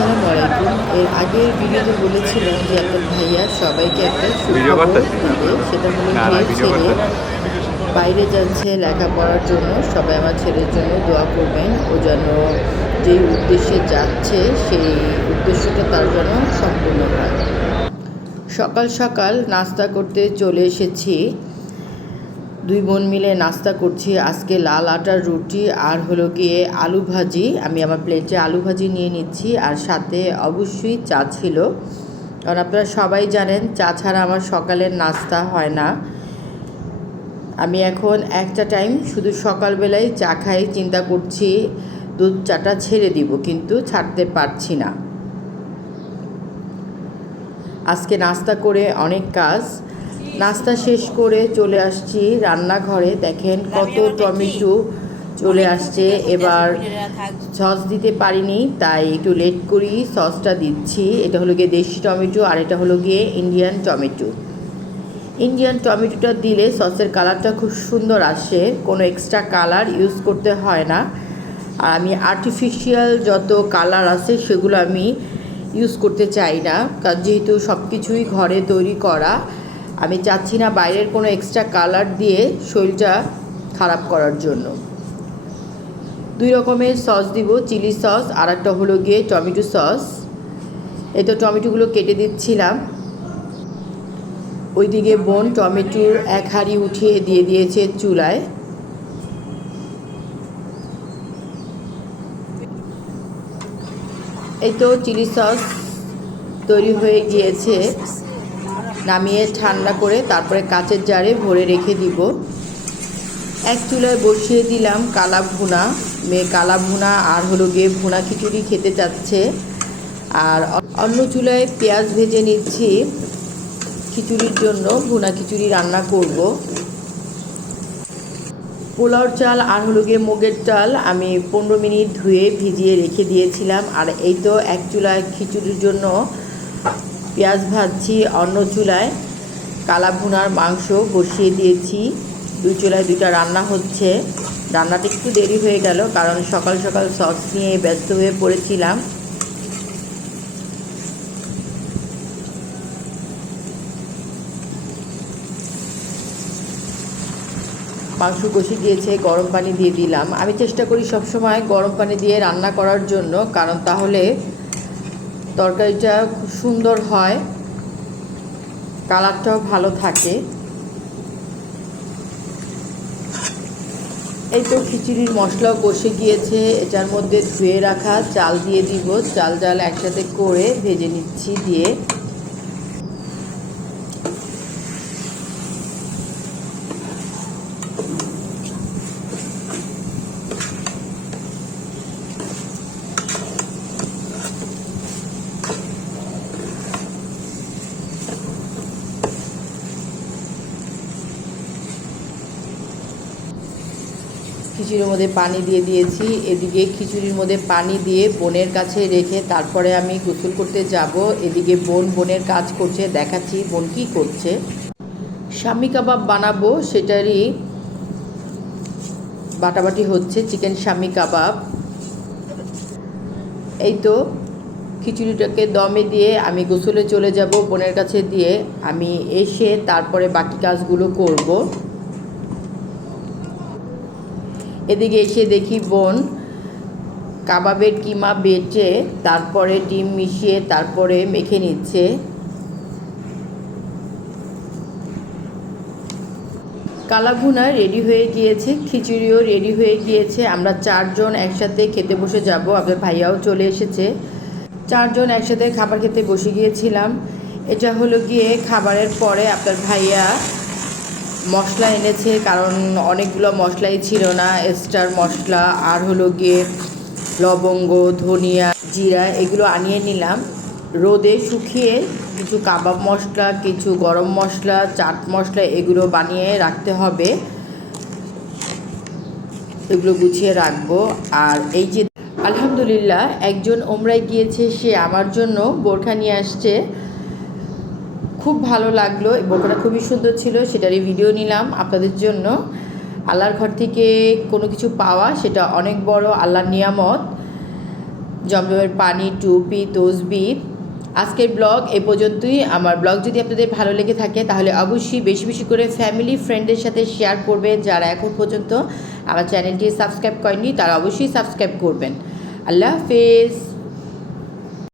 আসসালামু আলাইকুম। এর আগের ভিডিওতে বলেছিলাম যে আপনার ভাইয়া সবাইকে একটা সুখবর দিবে, সেটা হলো গিয়ে ছেলে বাইরে যাচ্ছে লেখাপড়ার জন্য। সবাই আমার ছেলের জন্য দোয়া করবেন, ও যেন যেই উদ্দেশ্যে যাচ্ছে সেই উদ্দেশ্যটা তার যেন সম্পূর্ণ হয়। সকাল সকাল নাস্তা করতে চলে এসেছি, দুই বোন মিলে নাস্তা করছি। আজকে লাল আটার রুটি আর হলো গিয়ে আলু ভাজি। আমি আমার প্লেটে আলু ভাজি নিয়ে নিচ্ছি, আর সাথে অবশ্যই চা ছিল, কারণ আপনারা সবাই জানেন চা ছাড়া আমার সকালের নাস্তা হয় না। আমি এখন একটা টাইম শুধু সকালবেলায় চা খাই, চিন্তা করছি দুধ চাটা ছেড়ে দিব, কিন্তু ছাড়তে পারছি না। আজকে নাস্তা করে অনেক কাজ, নাস্তা শেষ করে চলে আসছি রান্নাঘরে। দেখেন কত টমেটো চলে আসছে। এবার সস দিতে পারিনি, তাই একটু লেট করি সসটা দিচ্ছি। এটা হলো গিয়ে দেশি টমেটো, আর এটা হলো গিয়ে ইন্ডিয়ান টমেটো। ইন্ডিয়ান টমেটোটা দিলে সসের কালারটা খুব সুন্দর আসে, কোনো এক্সট্রা কালার ইউজ করতে হয় না। আর আমি আর্টিফিশিয়াল যত কালার আছে সেগুলো আমি ইউজ করতে চাই না, কারণ যেহেতু সব কিছুই ঘরে তৈরি করা, আমি চাচ্ছি না বাইরের কোনো এক্সট্রা কালার দিয়ে শরীরটা খারাপ করার জন্য। দুই রকমের সস দিব, চিলি সস আর একটা হলো গিয়ে টমেটো সস। এই তো টমেটোগুলো কেটে দিচ্ছিলাম। ওইদিকে বোন টমেটোর এক হাঁড়ি উঠিয়ে দিয়ে দিয়েছে চুলায়। এই তো চিলি সস তৈরি হয়ে গিয়েছে, নামিয়ে ঠান্ডা করে তারপরে কাচের জারে ভরে রেখে দিব। এক চুলায় বসিয়ে দিলাম কালা ভুনা। মেয়ে কালা ভুনা আর হলো গিয়ে ভুনা খিচুড়ি খেতে চাচ্ছে, আর অন্য চুলায় পেঁয়াজ ভেজে নিচ্ছি খিচুড়ির জন্য, ভুনা খিচুড়ি রান্না করব। পোলাওর চাল আর হলো গিয়ে মুগের চাল আমি 15 মিনিট ধুয়ে ভিজিয়ে রেখে দিয়েছিলাম। আর এই তো এক চুলায় খিচুড়ির জন্য পেঁয়াজ ভাজছি, অন্য চুলায় কালা ভুনার মাংস বসিয়ে দিয়েছি। দুই চুলায় দুইটা রান্না হচ্ছে। রান্নাটা একটু দেরি হয়ে গেল, কারণ সকাল সকাল সস নিয়ে ব্যস্ত হয়ে পড়েছিলাম। মাংস কষে গিয়েছে, গরম পানি দিয়ে দিলাম। আমি চেষ্টা করি সবসময় গরম পানি দিয়ে রান্না করার জন্য, কারণ তাহলে তরকারিটা খুব সুন্দর হয়, কালারটাও ভালো থাকে। এই তো খিচুড়ির মশলাও কষে গিয়েছে, এটার মধ্যে ধুয়ে রাখা চাল দিয়ে দিব। চাল ডাল একসাথে করে ভেজে নিচ্ছি দিয়ে। খিচুড়ির মধ্যে পানি দিয়ে দিয়েছি। এদিকে খিচুড়ির মধ্যে পানি দিয়ে বোনের কাছে রেখে তারপরে আমি গোসল করতে যাব। এদিকে বোনের কাজ করছে, দেখাচ্ছি বোন কী করছে। শামি কাবাব বানাবো, সেটারই বাটাবাটি হচ্ছে, চিকেন শামি কাবাব। এই তো খিচুড়িটাকে দমে দিয়ে আমি গোসলে চলে যাব বোনের কাছে দিয়ে। আমি এসে তারপরে বাকি কাজগুলো করব। এদিকে এসে দেখি বোন কাবাবের কিমা বেটে তারপরে ডিম মিশিয়ে তারপরে মেখে নিচ্ছে। কালা ভুনা রেডি হয়ে গিয়েছে, খিচুড়িও রেডি হয়ে গিয়েছে। আমরা চারজন একসাথে খেতে বসে যাব, আপনার ভাইয়াও চলে এসেছে। চারজন একসাথে খাবার খেতে বসে গিয়েছিলাম। এটা হলো গিয়ে খাবারের পরে আপনার ভাইয়া মশলা এনেছে, কারণ অনেকগুলো মশলাই ছিল না। স্টার মশলা আর হলো গিয়ে লবঙ্গ, ধনিয়া, জিরা এগুলো আনিয়ে নিলাম। রোদে শুকিয়ে কিছু কাবাব মশলা, কিছু গরম মশলা, চাট মশলা এগুলো বানিয়ে রাখতে হবে, এগুলো গুছিয়ে রাখবো। আর এই যে আলহামদুলিল্লাহ একজন ওমরায় গিয়েছে, সে আমার জন্য বোরখা নিয়ে আসছে। খুব ভালো লাগলো, বোরখাটা খুবই সুন্দর ছিল, সেটারই ভিডিও নিলাম আপনাদের জন্য। আল্লাহর ঘর থেকে কোনো কিছু পাওয়া সেটা অনেক বড় আল্লাহর নিয়ামত। জমজমের পানি, টুপি, তসবি। আজকের ব্লগ এ পর্যন্তই। আমার ব্লগ যদি আপনাদের ভালো লেগে থাকে তাহলে অবশ্যই বেশি বেশি করে ফ্যামিলি ফ্রেন্ডের সাথে শেয়ার করবেন। যারা এখন পর্যন্ত আমার চ্যানেলটি সাবস্ক্রাইব করেননি তারা অবশ্যই সাবস্ক্রাইব করবেন। আল্লাহ হাফেজ।